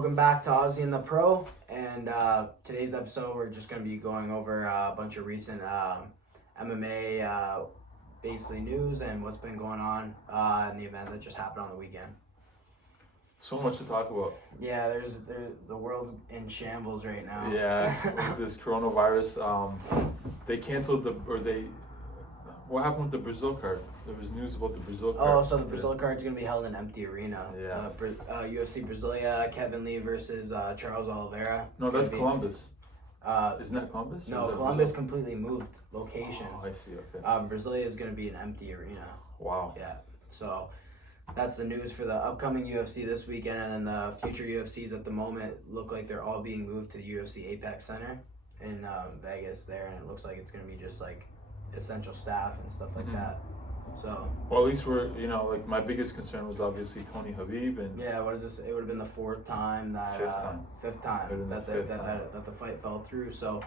Welcome back to Aussie and the Pro, and today's episode we're just going to be going over a bunch of recent MMA basically news and what's been going on in the event that just happened on the weekend. So much to talk about. Yeah, there's the world's in shambles right now. Yeah, with this coronavirus, they canceled what happened with the Brazil card? There was news about the Brazil card. Oh, so the Brazil card's going to be held in an empty arena. Yeah. UFC Brasilia, Kevin Lee versus Charles Oliveira. No, that's Columbus. Isn't that Columbus? No, Columbus completely moved location. Oh, I see, okay. Brasilia is going to be an empty arena. Wow. Yeah, so that's the news for the upcoming UFC this weekend, and then the future UFCs at the moment look like they're all being moved to the UFC Apex Center in Vegas there, and it looks like it's going to be just like essential staff and stuff like that. So well, at least we're, like my biggest concern was obviously Tony Khabib, and yeah, what is this? It would have been the fifth time that the fight fell through. So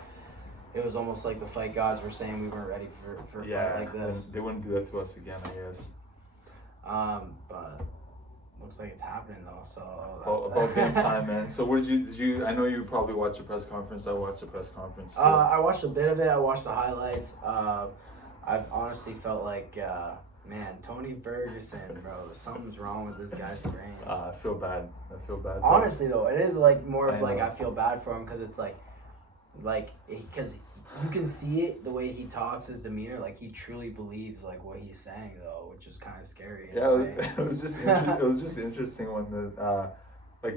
it was almost like the fight gods were saying we weren't ready for a fight like this. They wouldn't do that to us again, I guess. But looks like it's happening though. So about damn time, man. So what did you? I know you probably watched the press conference. I watched the press conference. I watched a bit of it. I watched the highlights. I've honestly felt like, man, Tony Ferguson, bro, something's wrong with this guy's brain. I feel bad. Honestly, though, it is like more of like I feel bad for him because it's because you can see it the way he talks, his demeanor, like he truly believes like what he's saying though, which is kind of scary. Yeah, it was just it was just interesting when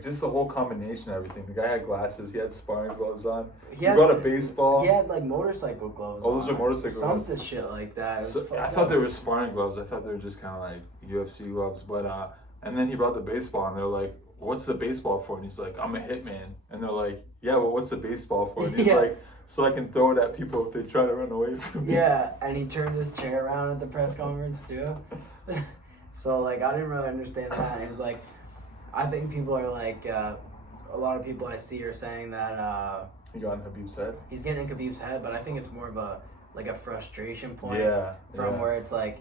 just the whole combination of everything. The guy had glasses. He had sparring gloves on. He brought a baseball. He had like motorcycle gloves. Oh, those are motorcycle gloves. Something shit like that. I thought they were sparring gloves. I thought they were just kind of like UFC gloves. But and then he brought the baseball, and they're like, "What's the baseball for?" And he's like, "I'm a hitman." And they're like, "Yeah, well, what's the baseball for?" And he's like, "So I can throw it at people if they try to run away from me." Yeah, and he turned his chair around at the press conference too. So like I didn't really understand that. And he was like, I think people are like, a lot of people I see are saying that he got in Khabib's head. He's getting in Khabib's head, but I think it's more of a frustration point where it's like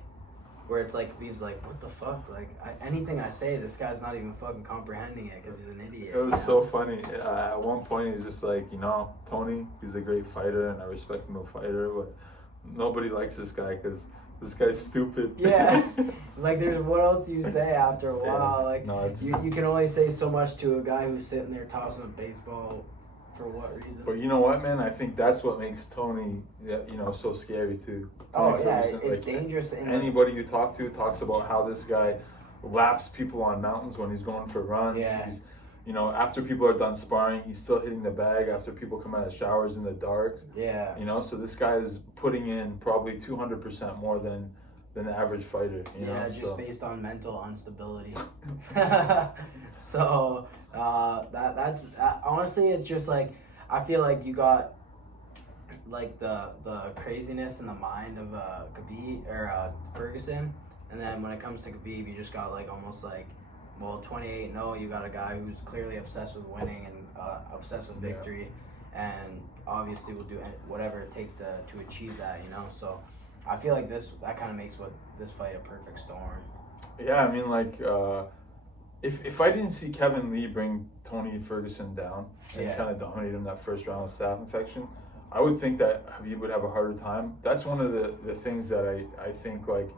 Khabib's like, what the fuck? Like anything I say, this guy's not even fucking comprehending it because he's an idiot. It was so funny. At one point, he's just like, Tony, he's a great fighter, and I respect him as a fighter, but nobody likes this guy because this guy's stupid. Yeah. Like, what else do you say after a while? Yeah. Like, no, you can only say so much to a guy who's sitting there tossing a baseball. For what reason? But you know what, man? I think that's what makes Tony, so scary too. Tony Ferguson, it's dangerous. Anybody you talk to talks about how this guy laps people on mountains when he's going for runs. Yeah. He's, after people are done sparring, he's still hitting the bag after people come out of showers in the dark. Yeah. So this guy is putting in probably 200% more than the average fighter. Just based on mental instability. So that's honestly, it's just like I feel like you got like the craziness in the mind of Khabib or Ferguson, and then when it comes to Khabib, you just got like almost like, well, 28-0, you got a guy who's clearly obsessed with winning and obsessed with victory, and obviously will do whatever it takes to achieve that. So I feel like that kind of makes this fight a perfect storm. Yeah, I mean, like, if I didn't see Kevin Lee bring Tony Ferguson down and kind of dominate him that first round with staph infection, I would think that Khabib would have a harder time. That's one of the things that I think, like,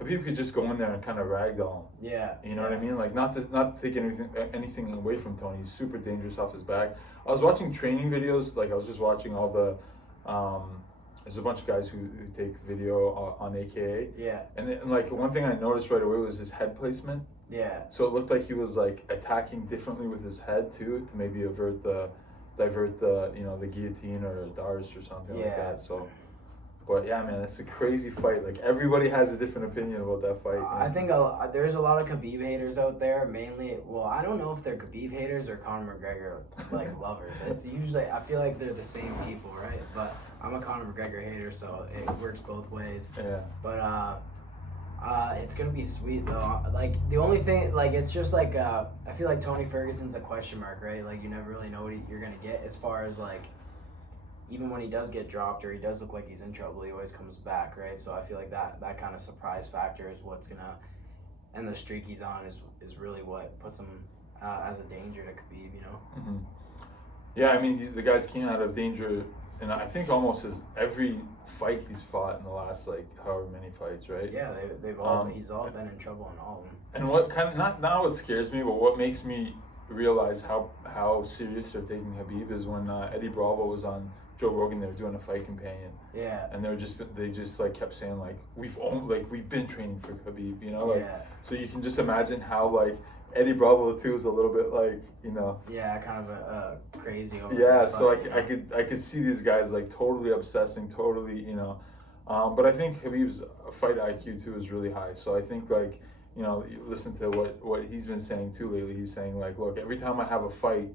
Khabib could just go in there and kind of ragdoll him. Yeah. You know what I mean? Like, not to take anything away from Tony. He's super dangerous off his back. I was watching training videos. Like, I was just watching all the... there's a bunch of guys who take video on AKA. Yeah. And like, one thing I noticed right away was his head placement. Yeah. So it looked like he was, like, attacking differently with his head, too, to maybe divert the the guillotine or a Dars or something like that. So... But yeah, man, it's a crazy fight. Like, everybody has a different opinion about that fight. I think there's a lot of Khabib haters out there. Mainly, well, I don't know if they're Khabib haters or Conor McGregor lovers. It's usually, I feel like they're the same people, right? But I'm a Conor McGregor hater, so it works both ways. Yeah. But it's gonna be sweet though. Like, the only thing, like, it's just like I feel like Tony Ferguson's a question mark, right? Like, you never really know what you're gonna get as far as like. Even when he does get dropped or he does look like he's in trouble, he always comes back, right? So I feel like that kind of surprise factor is what's gonna, and the streak he's on is really what puts him as a danger to Khabib, you know. Mm-hmm. Yeah, I mean the guy's came out of danger, and I think almost every fight he's fought in the last like however many fights, right? Yeah, they've all he's all been in trouble in all of them. And what kind of not what scares me, but what makes me realize how serious they're taking Khabib is when Eddie Bravo was on Joe Rogan. They were doing a fight companion. Yeah. And they just like kept saying like we've been training for Khabib, you know, like so you can just imagine how like Eddie Bravo too is a little bit like, you know. Yeah, kind of a crazy over. Yeah, so fight, I could see these guys like totally obsessing, totally, you know. But I think Khabib's fight IQ too is really high. So I think like, you know, you listen to what he's been saying too lately. He's saying like, look, every time I have a fight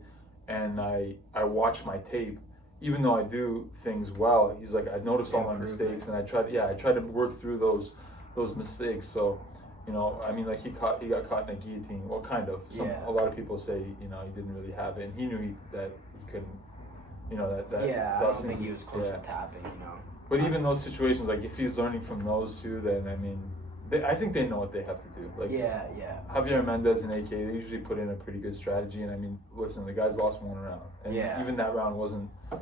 and I watch my tape, even though I do things well, he's like, I notice all my mistakes and I try to work through those mistakes. So, you know, I mean, like he got caught in a guillotine. Well, kind of. A lot of people say, you know, he didn't really have it, and he knew that he couldn't. You know that. Yeah, I don't think he was close to tapping. You know. But even those situations, like if he's learning from those two, then I mean, I think they know what they have to do. Like Javier Mendez and AK, they usually put in a pretty good strategy, and I mean, listen, the guys lost one round, and even that round wasn't a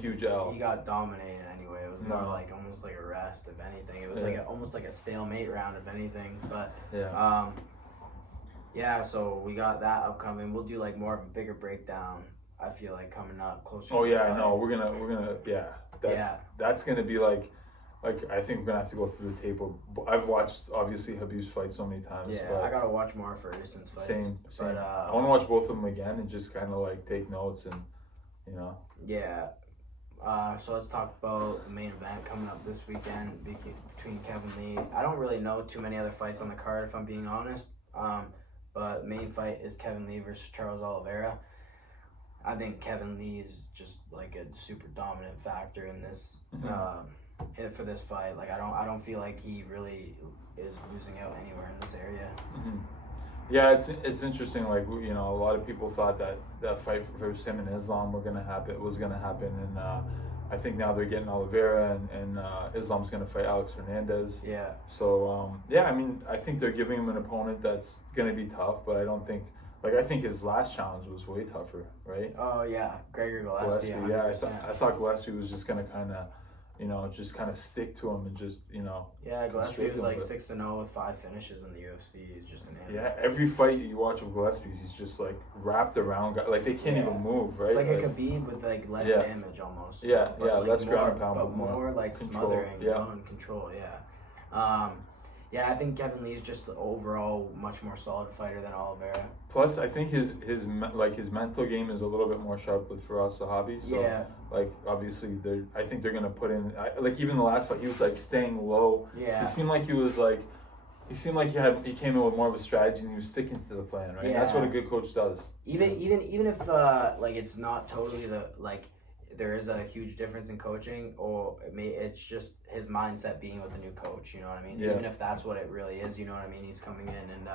huge L. He got dominated anyway. It was more like almost like a rest, if anything. It was like almost like a stalemate round, if anything. But so we got that upcoming. We'll do like more of a bigger breakdown. I feel like coming up closer. Oh yeah, no, we're gonna that's gonna be like I think we're gonna have to go through the tape of. I've watched obviously Khabib's fight so many times. Yeah, I gotta watch more of Ferguson's fights. Same. But, I want to watch both of them again and just kind of like take notes and, you know. Yeah. So let's talk about the main event coming up this weekend between Kevin Lee. I don't really know too many other fights on the card if I'm being honest. But main fight is Kevin Lee versus Charles Oliveira. I think Kevin Lee is just like a super dominant factor in this for this fight. Like I don't feel like he really is losing out anywhere in this area. Mm-hmm. Yeah, it's interesting. Like, you know, a lot of people thought that fight versus him and Islam was gonna happen, and I think now they're getting Oliveira and Islam's gonna fight Alex Hernandez. Yeah. So I mean, I think they're giving him an opponent that's gonna be tough, but I don't think. Like, I think his last challenge was way tougher, right? Oh, yeah. Gregor Gillespie. Yeah, I thought Gillespie was just going to kind of, you know, stick to him and just, you know. Yeah, Gillespie was like 6-0 with 5 finishes in the UFC. He's just an animal. Yeah, every fight you watch of Gillespie's, he's just like wrapped around. Like, they can't even move, right? It's like a Khabib with like less damage almost. Yeah, like less ground and pound, but more like control. Smothering, you know, and control, Yeah, I think Kevin Lee is just overall much more solid fighter than Oliveira. Plus, I think his mental game is a little bit more sharp with Firas Zahabi. So, like, obviously, I think they're gonna put in like even the last fight, he was like staying low. Yeah. He seemed like he came in with more of a strategy and he was sticking to the plan, right? Yeah. That's what a good coach does. Even if like it's not totally there is a huge difference in coaching, or it's just his mindset being with a new coach, you know what I mean? Yeah. Even if that's what it really is, you know what I mean? He's coming in and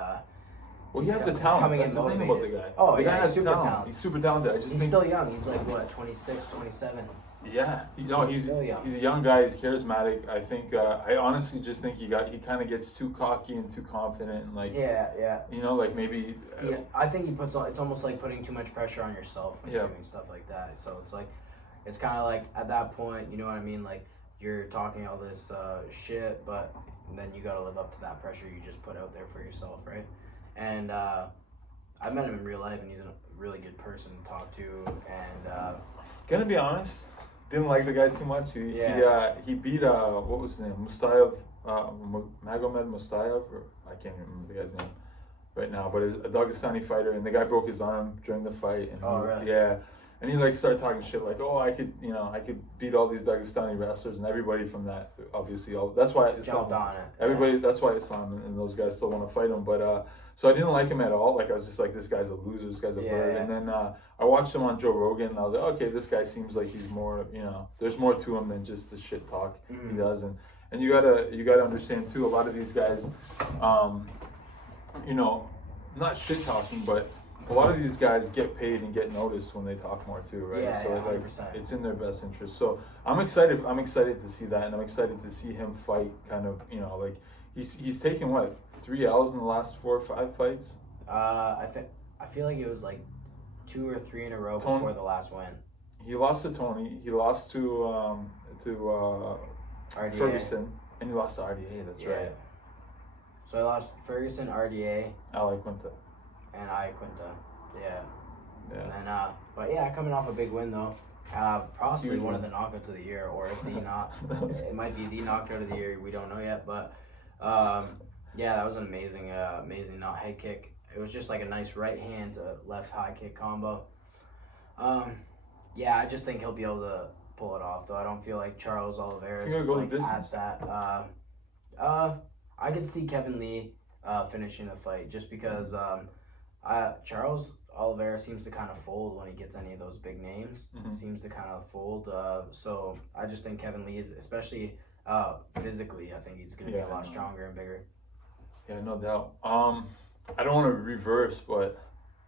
he has the talent. That's the thing about the guy. Oh, the guy has super talented. He's super talented. He's still young. He's like, what, 26, 27? Yeah. He's still young. He's a young guy. He's charismatic. I think, I honestly just think he kind of gets too cocky and too confident and like... Yeah. You know, like maybe... I think it's almost like putting too much pressure on yourself when you're doing stuff like that. So it's like... It's kind of like, at that point, you know what I mean? Like, you're talking all this shit, but then you got to live up to that pressure you just put out there for yourself, right? And I met him in real life, and he's a really good person to talk to. And gonna be honest, didn't like the guy too much. He beat what was his name? Mustayev, Magomed Mustayev, or I can't even remember the guy's name right now, but a Dagestani fighter, and the guy broke his arm during the fight. And really? Yeah. And he like started talking shit like, oh, I could beat all these Dagestani wrestlers, and everybody from that, obviously, that's why Islam, everybody, that's why Islam and those guys still want to fight him. But so I didn't like him at all. Like I was just like, this guy's a loser, this guy's a bird. And then I watched him on Joe Rogan, and I was like, okay, this guy seems like he's more, you know, there's more to him than just the shit talk he does. And you gotta understand too, a lot of these guys, you know, not shit talking, but a lot of these guys get paid and get noticed when they talk more too, right? Yeah, so 100%. It's in their best interest. So I'm excited to see that, and I'm excited to see him fight. Kind of, you know, like he's taken what 3 L's in the last 4 or 5 fights. I I feel like it was like 2 or 3 in a row Tony, before the last win. He lost to Tony. He lost to RDA. Ferguson, and he lost to RDA. That's right. So I lost Ferguson, RDA, Ali Quinta, and Quinta. Yeah. Yeah. And then, but yeah, coming off a big win though. Possibly Huge one win. of the knockouts of the year, or if the not, it might be the knockout of the year. We don't know yet, but yeah, that was an amazing head kick. It was just like a nice right hand to left high kick combo. Yeah, I just think he'll be able to pull it off, though. I don't feel like Charles Oliveira is go like the at that. I could see Kevin Lee finishing the fight just because Charles Oliveira seems to kind of fold when he gets any of those big names. Mm-hmm. Seems to kind of fold. So I just think Kevin Lee is, especially physically, I think he's going to be a lot stronger and bigger. Yeah, no doubt. I don't want to reverse, but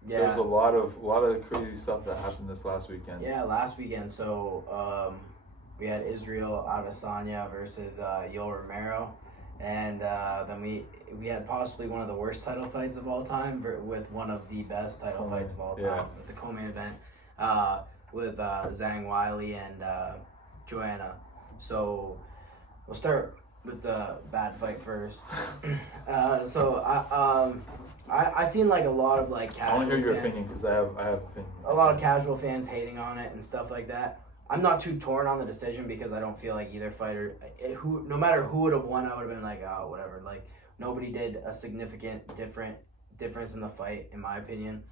yeah, there was a lot of crazy stuff that happened this last weekend. Yeah, last weekend. So we had Israel Adesanya versus Yoel Romero. And then we had possibly one of the worst title fights of all time with one of the best title fights of all time with the co-main event with Zhang, Weilli, and Joanna. So we'll start with the bad fight first. So I seen like a lot of like casual. I want to hear your fans, opinion because I have opinion. a lot of casual fans hating on it and stuff like that. I'm not too torn on the decision because I don't feel like either fighter, no matter who would have won, I would have been like, oh, whatever. Like, nobody did a significant difference in the fight, in my opinion,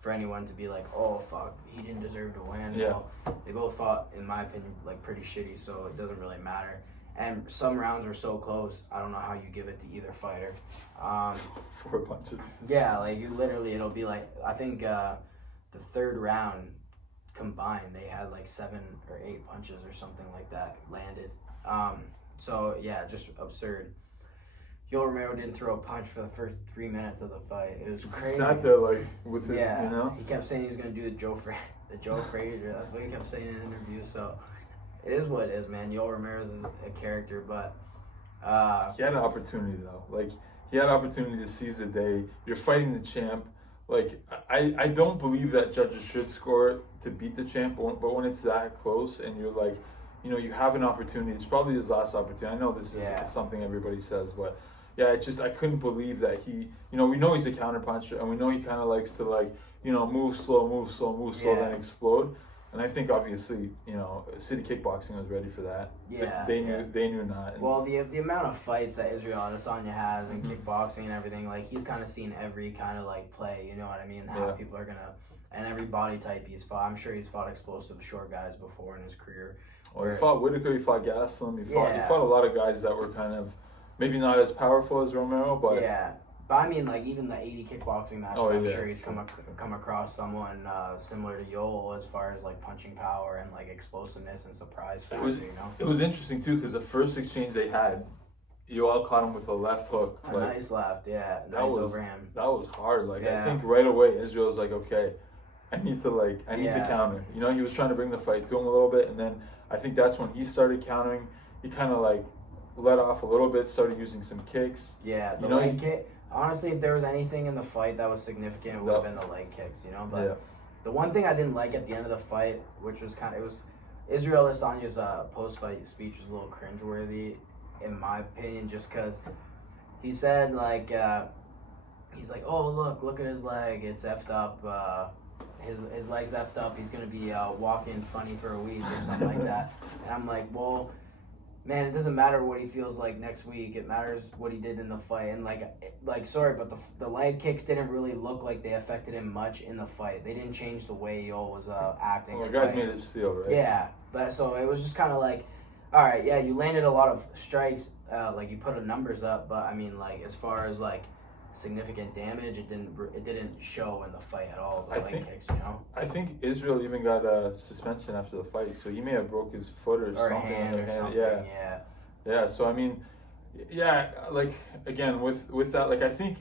for anyone to be like, oh, fuck, he didn't deserve to win. Yeah. Well, they both fought, in my opinion, like pretty shitty, so it doesn't really matter. And some rounds are so close, I don't know how you give it to either fighter. 4 punches. Yeah, like you literally, it'll be like, I think the third round combined, they had like 7 or 8 punches or something like that landed. So yeah, just absurd. Yoel Romero didn't throw a punch for the first 3 minutes of the fight. It was crazy. Sat there like with his, yeah, you know. he kept saying he's gonna do the Joe Frazier. That's what he kept saying in interviews. So it is what it is, man. Yoel Romero is a character, but he had an opportunity though. Like he had an opportunity to seize the day. You're fighting the champ. Like, I don't believe that judges should score to beat the champ, but when it's that close and you're like, you know, you have an opportunity, it's probably his last opportunity. I know this is something everybody says, but yeah, I couldn't believe that he, you know, we know he's a counterpuncher and we know he kind of likes to like, you know, move slow, then explode. And I think obviously, you know, City Kickboxing was ready for that. Yeah, they knew not. And well, the amount of fights that Israel Adesanya has in kickboxing and everything, like he's kind of seen every kind of like play. You know what I mean? How people are gonna, and every body type he's fought. I'm sure he's fought explosive short guys before in his career. Well, he fought Whitaker, he fought Gastelum, he fought a lot of guys that were kind of maybe not as powerful as Romero, but But I mean, like even the 80 kickboxing match, I'm sure he's come across someone similar to Yoel as far as like punching power and like explosiveness and surprise factor. You know, it was interesting too because the first exchange they had, Yoel caught him with a left hook. A nice left, nice overhand. That was hard. Like I think right away Israel's like, okay, I need to counter. You know, he was trying to bring the fight to him a little bit, and then I think that's when he started countering. He kind of like let off a little bit, started using some kicks. Yeah, the leg kick. Honestly, if there was anything in the fight that was significant, it would have been the leg kicks, you know? But the one thing I didn't like at the end of the fight, which was it was Israel Adesanya's post-fight speech was a little cringeworthy, in my opinion, just because he said, like, he's like, oh, look at his leg, it's effed up, his leg's effed up, he's going to be walking funny for a week or something like that. And I'm like, well, man, it doesn't matter what he feels like next week. It matters what he did in the fight. And sorry, but the leg kicks didn't really look like they affected him much in the fight. They didn't change the way Yoel was acting. Well, the guys made it steal, right? Yeah, but so it was just kind of like, all right, yeah, you landed a lot of strikes, like you put the numbers up, but I mean, like as far as like significant damage, it didn't show in the fight at all. The leg kicks, you know. I think Israel even got a suspension after the fight, so he may have broke his foot or something. Hand or something. Yeah. So I mean, like again with that, like I think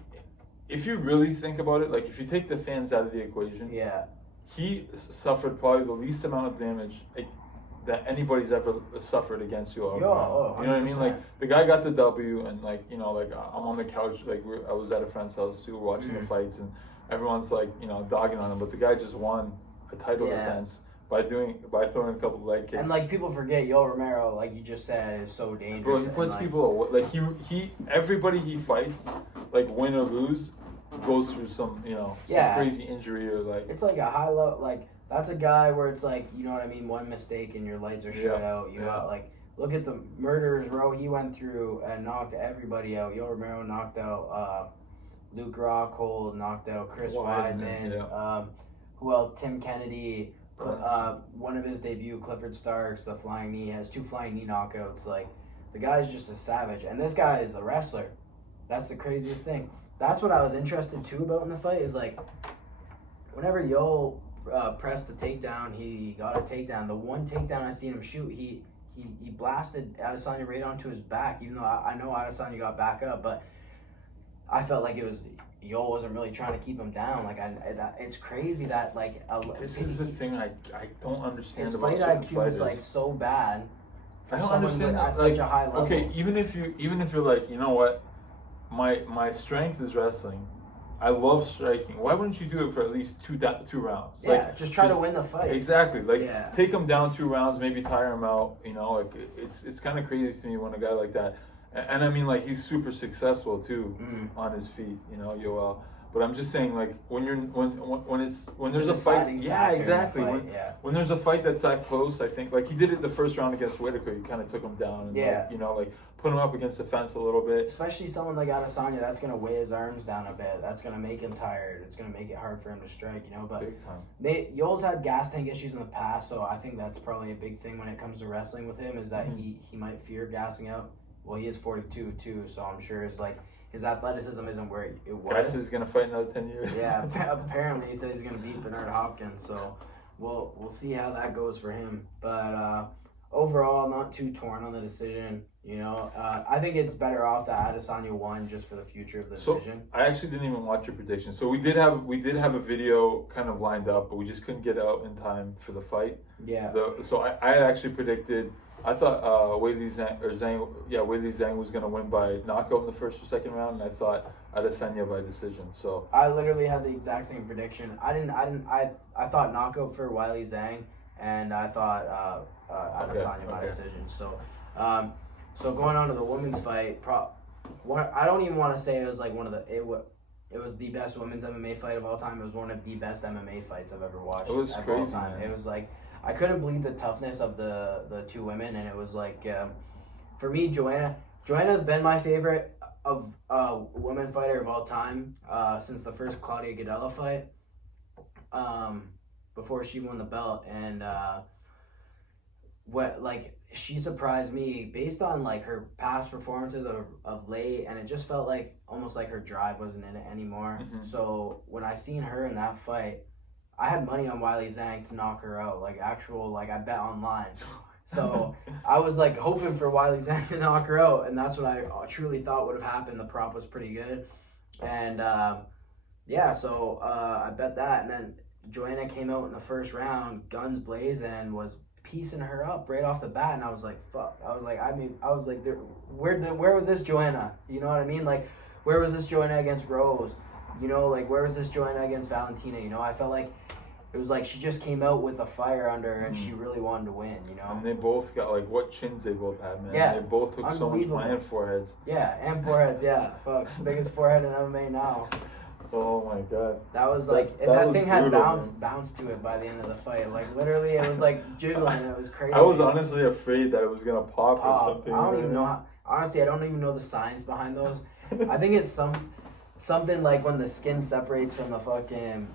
if you really think about it, like if you take the fans out of the equation, he suffered probably the least amount of damage that anybody's ever suffered against you. You know what I mean? Like the guy got the W, and like you know, like I'm on the couch, like I was at a friend's house too, watching the fights, and everyone's like, you know, dogging on him, but the guy just won a title defense by throwing a couple leg kicks. And like people forget, Romero, like you just said, is so dangerous. Bro, he puts people like he everybody he fights, like win or lose, goes through some some crazy injury or like. It's like a high level, like that's a guy where it's like, you know what I mean, one mistake and your lights are shut out. You got like, look at the murderers row he went through and knocked everybody out. Romero knocked out Luke Rockhold, knocked out Chris Weidman. Who else? Tim Kennedy. One of his debut, Clifford Starks, the flying knee, has 2 flying knee knockouts. Like, the guy's just a savage, and this guy is a wrestler. That's the craziest thing. That's what I was interested too about in the fight, is like, whenever pressed the takedown, he got a takedown. The one takedown I seen him shoot, he blasted Adesanya right onto his back. Even though I know Adesanya got back up, but I felt like it was. Yoel wasn't really trying to keep him down. Like, it's crazy that like. This is the thing I don't understand about his fight IQ is like so bad. I don't understand that. At such a high level. Okay, even if you're like, you know what, my strength is wrestling. I love striking. Why wouldn't you do it for at least two rounds? Yeah, like, just try to win the fight. Exactly. Like take him down 2 rounds, maybe tire him out. You know, like it's kind of crazy to me when a guy like that. And I mean, like, he's super successful too on his feet, you know, Yoel. But I'm just saying, like, when there's a fight, exactly. When there's a fight that's that close, I think, like, he did it the first round against Whitaker. He kind of took him down and like, you know, like put him up against the fence a little bit. Especially someone like Adesanya, that's gonna weigh his arms down a bit. That's gonna make him tired. It's gonna make it hard for him to strike, you know. But Yoel's had gas tank issues in the past, so I think that's probably a big thing when it comes to wrestling with him, is that he might fear gassing out. Well, he is 42 too, so I'm sure his athleticism isn't where it was. Guy says he's gonna fight another 10 years. Yeah, apparently he says he's gonna beat Bernard Hopkins, so we'll see how that goes for him. But overall, not too torn on the decision. You know, I think it's better off that Adesanya won just for the future of the division. I actually didn't even watch your prediction. So we did have a video kind of lined up, but we just couldn't get out in time for the fight. Yeah. So I had actually predicted. I thought Weilli Zhang was gonna win by knockout in the first or second round, and I thought Adesanya by decision. So I literally had the exact same prediction. I thought knockout for Weilli Zhang, and I thought Adesanya by decision. So so going on to the women's fight, I don't even want to say it was like it was the best women's MMA fight of all time. It was one of the best MMA fights I've ever watched. It was crazy, all time. Man. It was like, I couldn't believe the toughness of the 2 women, and it was like, for me, Joanna's been my favorite of women fighter of all time since the first Claudia Gadelha fight, before she won the belt, and she surprised me based on like her past performances of late, and it just felt like almost like her drive wasn't in it anymore. So when I seen her in that fight, I had money on Weilli Zhang to knock her out, like I bet online. So I was like hoping for Weilli Zhang to knock her out, and that's what I truly thought would have happened. The prop was pretty good, and so I bet that, and then Joanna came out in the first round, guns blazing, and was piecing her up right off the bat, and I was like, fuck. I was like, where was this Joanna? You know what I mean? Like, where was this Joanna against Rose? You know, like, where was this Joanna against Valentina? You know, I felt like it was like she just came out with a fire under her, and she really wanted to win, you know? And they both got, like, what chins they both had, man. Yeah. They both took so much money, and foreheads. Yeah, and foreheads, yeah. Fuck. Biggest forehead in MMA now. Oh my god. That was like, that thing had bounce to it by the end of the fight. Like, literally, it was like jiggling. It was crazy. I was honestly afraid that it was going to pop or something. I don't even know. Honestly, I don't even know the science behind those. I think it's something like when the skin separates from the fucking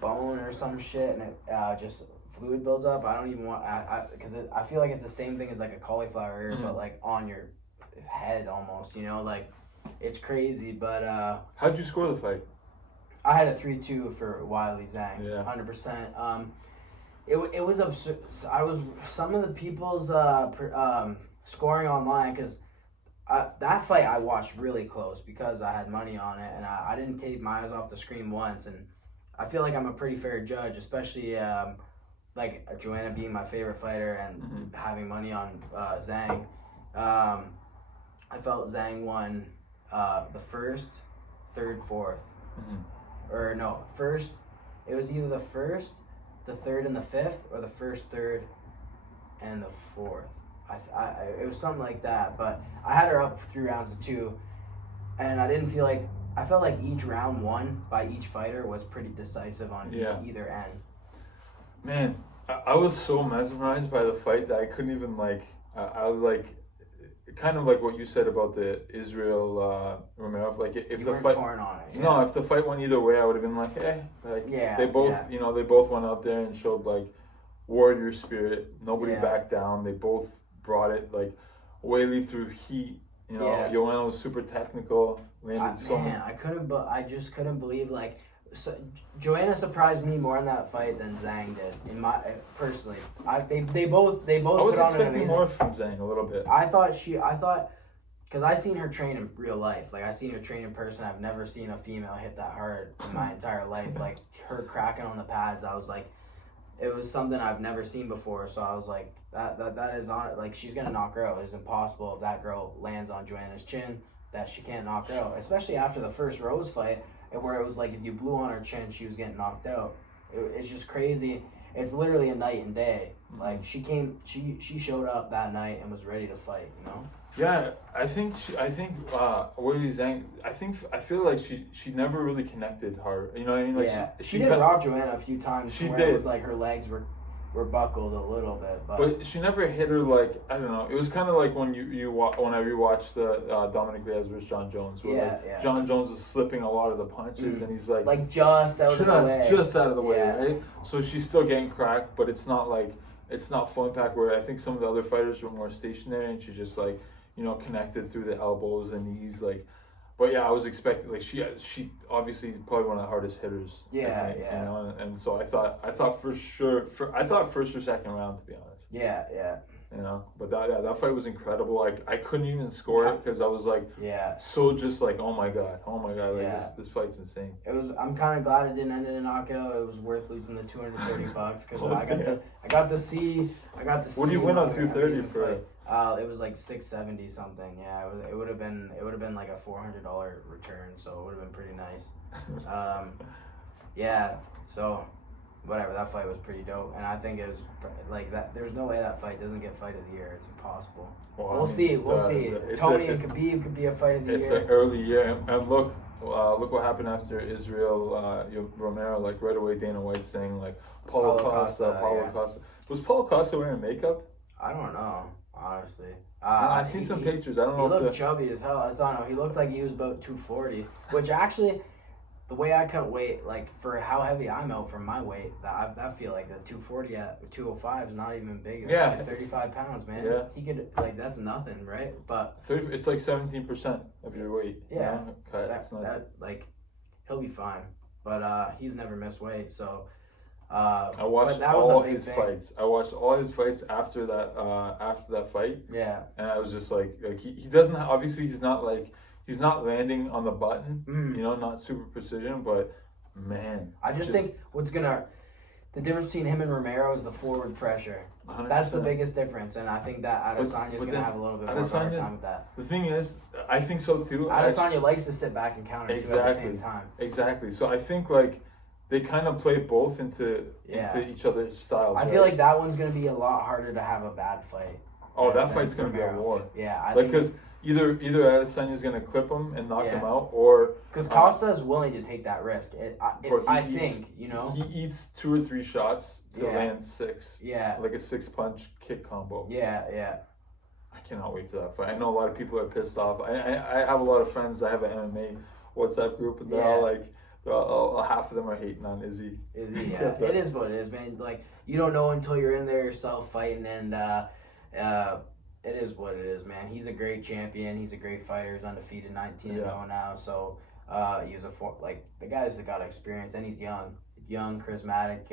bone or some shit, and it just fluid builds up. I don't even want, because I feel like it's the same thing as like a cauliflower ear, but like on your head almost, you know, like it's crazy. But how'd you score the fight? I had a 3-2 for Weilli Zhang. Yeah. 100%. It was absurd. I was some of the people's scoring online, because that fight I watched really close because I had money on it, and I didn't take my eyes off the screen once, and I feel like I'm a pretty fair judge, especially like Joanna being my favorite fighter and having money on Zhang. I felt Zhang won the first, third, fourth. or no, first. It was either the first, the third, and the fifth, or the first, third, and the fourth. It was something like that. But I had her up 3 rounds to 2, and I felt like each round won by each fighter was pretty decisive on either end. Man, I was so mesmerized by the fight that I couldn't even I was like, kind of like what you said about the Israel Romero. Like if the fight torn on it. No, if the fight went either way, I would have been like, hey, they both they both went out there and showed like warrior spirit. Nobody backed down. They both brought it. Like Weilli through heat. Joanna was super technical. I just couldn't believe Joanna surprised me more in that fight than Zhang did. In my personally, they both. I was expecting more from Zhang a little bit. I thought because I seen her train in real life. Like I seen her train in person. I've never seen a female hit that hard in my entire life. Like her cracking on the pads, I was like, it was something I've never seen before. So I was like, that is on it. Like she's gonna knock her out. It's impossible if that girl lands on Joanna's chin that she can't knock her out. Especially after the first Rose fight, where it was like if you blew on her chin, she was getting knocked out. It's just crazy. It's literally a night and day. Like she showed up that night and was ready to fight. Yeah, I think Weilli Zhang. I feel like she never really connected hard. You know what I mean? Like she did rock Joanna a few times. She where did. It was like her legs were buckled a little bit, but she never hit her like, I don't know. It was kind of like when when I rewatched the Dominic Reyes versus John Jones, where John Jones is slipping a lot of the punches, and he's like just out of the way, just out of the way, right? So she's still getting cracked, but it's not full impact. Where I think some of the other fighters were more stationary, and she just connected through the elbows and knees, like. But yeah, I was expecting she obviously probably one of the hardest hitters. And so I thought for sure first or second round, to be honest. Yeah. But that fight was incredible. Like I couldn't even score it because I was like so just like oh my god, like this fight's insane. I'm kind of glad it didn't end in a knockout. It was worth losing the $230 because I got to see. What do you win on 230 for? It was like 670 something. Yeah, it would have been like a $400 return, so it would have been pretty nice. So whatever, that fight was pretty dope, and I think it was like that. There's no way that fight doesn't get fight of the year. It's impossible. Well, we'll see. Tony and Khabib could be a fight of the year. It's an early year, and look what happened after Israel Romero. Like right away, Dana White saying like Paulo Costa. Was Paulo Costa wearing makeup? I don't know. Honestly, I've seen some pictures. I don't know. He looked chubby as hell. I don't know. He looked like he was about 240, which actually, the way I cut weight, like for how heavy I'm out from my weight, I feel like the 240 at 205 is not even big. It's like 35 pounds, man. Yeah. He could that's nothing, right? But it's like 17% of your weight. Yeah, he'll be fine. But he's never missed weight, so. I watched all his fights. I watched all his fights after that fight. Yeah. And I was just like he doesn't obviously he's not landing on the button. Not super precision, but man. I just think the difference between him and Romero is the forward pressure. 100%. That's the biggest difference, and I think that Adesanya's going to have a little bit more hard time with that. The thing is, I think so too. Adesanya likes to sit back and counter too at the same time. Exactly. So I think they kind of play both into each other's styles. I feel like that one's going to be a lot harder to have a bad fight. Oh, that fight's going to be a war. Yeah. Because either Adesanya's going to clip him and knock him out, or... Because Costa is willing to take that risk. I think. He eats 2 or 3 shots to land 6. Yeah. Like a 6-punch kick combo. Yeah. I cannot wait for that fight. I know a lot of people are pissed off. I have a lot of friends. I have an MMA WhatsApp group, and they're all like... half of them are hating on Izzy. Yeah. It is what it is, man. Like, you don't know until you're in there yourself fighting, and it is what it is, man. He's a great champion. He's a great fighter. He's undefeated, 19-0 now. So, he's the guy's got experience, and he's young, charismatic.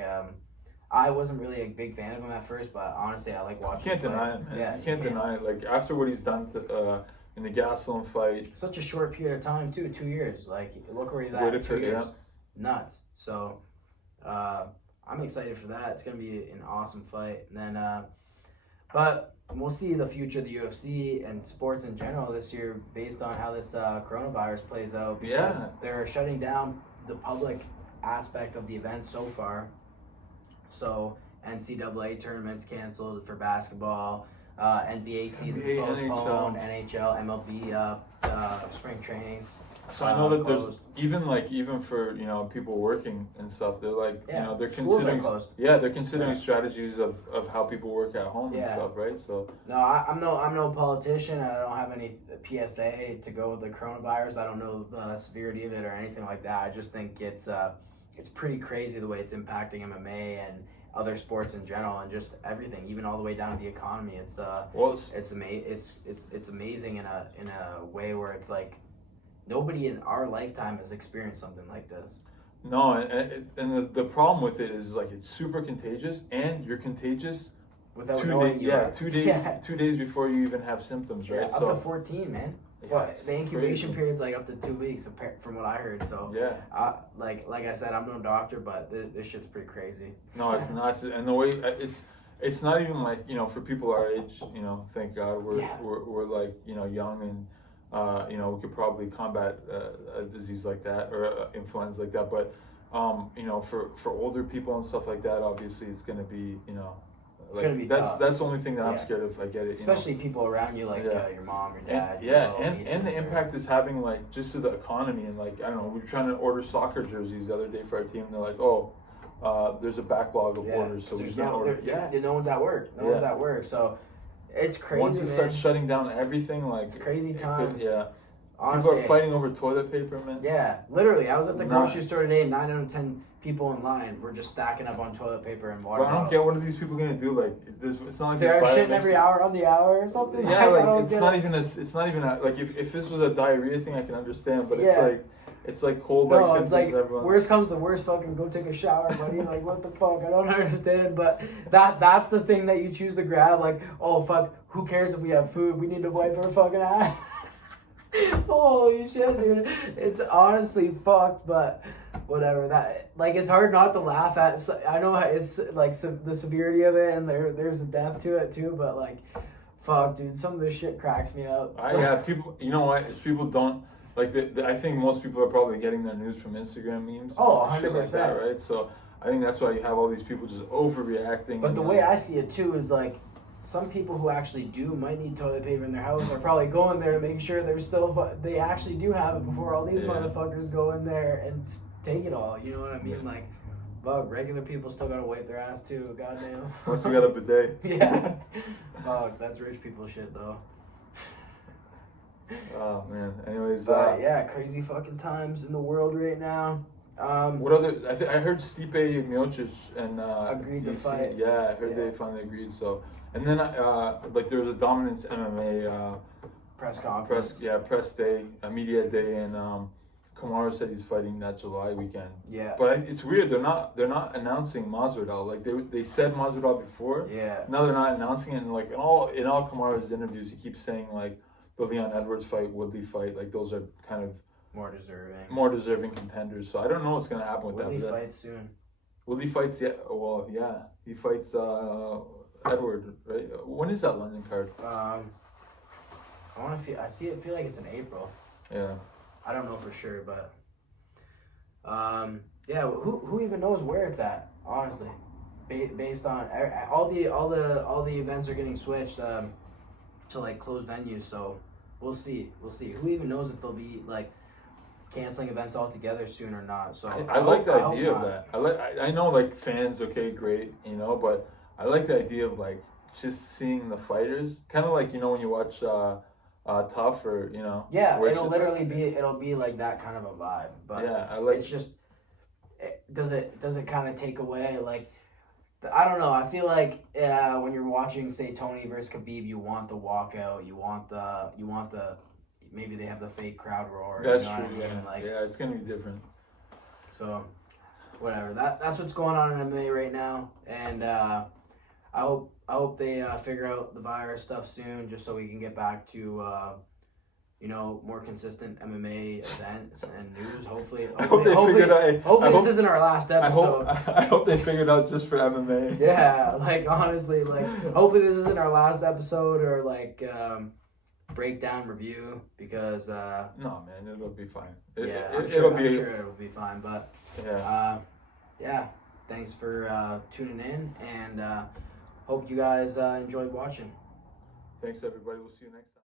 I wasn't really a big fan of him at first, but honestly, I like watching him. You can't deny it, man. Yeah, you can't deny it. Like, after what he's done to... in the Gastelum fight. Such a short period of time, too. 2 years. Like, look where he's at. 2 years. Nuts. So, I'm excited for that. It's going to be an awesome fight. And then, but we'll see the future of the UFC and sports in general this year based on how this coronavirus plays out. Because they're shutting down the public aspect of the event so far. So NCAA tournaments canceled for basketball, NBA seasons postponed, NHL, MLB spring trainings. So I know that there's even for people working and stuff. They're like they're considering they're considering strategies of how people work at home and stuff, right? So no, I'm no politician. I don't have any PSA to go with the coronavirus. I don't know the severity of it or anything like that. I just think it's pretty crazy the way it's impacting MMA and other sports in general, and just everything, even all the way down to the economy. It's amazing in a way where it's like nobody in our lifetime has experienced something like this. No, and the problem with it is like it's super contagious, and you're contagious without 2 knowing days. 2 days. Yeah. 2 days before you even have symptoms, right? Up to 14, man. Yeah, the incubation period's like up to 2 weeks, from what I heard. So like I said, I'm no doctor, but this shit's pretty crazy. No, it's not. And the way it's not even like for people our age. Thank God we're like young and. We could probably combat a disease like that or influenza like that, but for older people and stuff like that, obviously it's going to be it's gonna be tough. That's the only thing that I'm scared of. I get it, especially people around you, like your mom, your dad, and the impact it's having, like just to the economy. And like I don't know, we were trying to order soccer jerseys the other day for our team. They're like, there's a backlog of orders, so we can't order. No one's at work. No one's at work, so. It's crazy. Once it starts shutting down everything, like it's crazy times. Honestly, people are fighting over toilet paper, man. Yeah, literally. I was at the grocery store today. 9 out of 10 people in line were just stacking up on toilet paper and water. But I don't get what are these people gonna do? Like, it's not like they're shitting every hour on the hour or something. Yeah, like it's not even like if this was a diarrhea thing, I can understand. But it's like cold like symptoms. No, it's like worst comes to worst, fucking go take a shower, buddy. Like what the fuck? I don't understand. But that's the thing that you choose to grab. Like, oh fuck, who cares if we have food? We need to wipe our fucking ass. Holy shit, dude! It's honestly fucked, but whatever. That like it's hard not to laugh at. I know it's like the severity of it, and there's a death to it too. But like, fuck, dude, some of this shit cracks me up. People. You know what? It's people don't. Like, I think most people are probably getting their news from Instagram memes. Oh, 100%. Shit like that, right? So I think that's why you have all these people just overreacting. But the way I see it, too, is like some people who actually might need toilet paper in their house are probably going there to make sure they actually do have it before all these motherfuckers go in there and take it all. You know what I mean? Like, fuck, regular people still gotta wipe their ass, too. Goddamn. Once we got a bidet. Yeah. Fuck, that's rich people shit, though. Oh man. Anyways, crazy fucking times in the world right now. What other? I heard Stipe Miocic and agreed DC, to fight. Yeah, I heard they finally agreed. So, and then like there was a Dominance MMA press conference. Press day, media day, and Kamaru said he's fighting that July weekend. Yeah. But it's weird. They're not announcing Masvidal. Like they said Masvidal before. Yeah. Now they're not announcing it. And like in all Kamaru's interviews, he keeps saying like. The Leon Edwards fight, Woodley fight, like those are kind of more deserving contenders. So I don't know what's gonna happen with Woodley fights soon. Woodley fights, he fights Edward, right? When is that London card? I feel like it's in April. Yeah. I don't know for sure, but who even knows where it's at? Honestly, based on all the events are getting switched. To like closed venues, so we'll see. Who even knows if they'll be like canceling events altogether soon or not? So I like the idea of that. I know like fans, okay, great, but I like the idea of like just seeing the fighters, kind of like when you watch Tough or it'll be like that kind of a vibe. But I like it's just does it kind of take away like. I don't know. I feel like when you're watching, say, Tony versus Khabib, you want the walkout. You want the maybe they have the fake crowd roar. That's you know true. What I mean? Like, it's gonna be different. So, whatever. That's what's going on in MMA right now, and I hope they figure out the virus stuff soon, just so we can get back to more consistent MMA events and news. Hopefully this isn't our last episode. I hope they figured out just for MMA. Yeah, like honestly, like hopefully this isn't our last episode, or like breakdown review because No, man, it'll be fine. I'm it'll sure it'll be fine. But yeah. Thanks for tuning in, and hope you guys enjoyed watching. Thanks, everybody. We'll see you next time.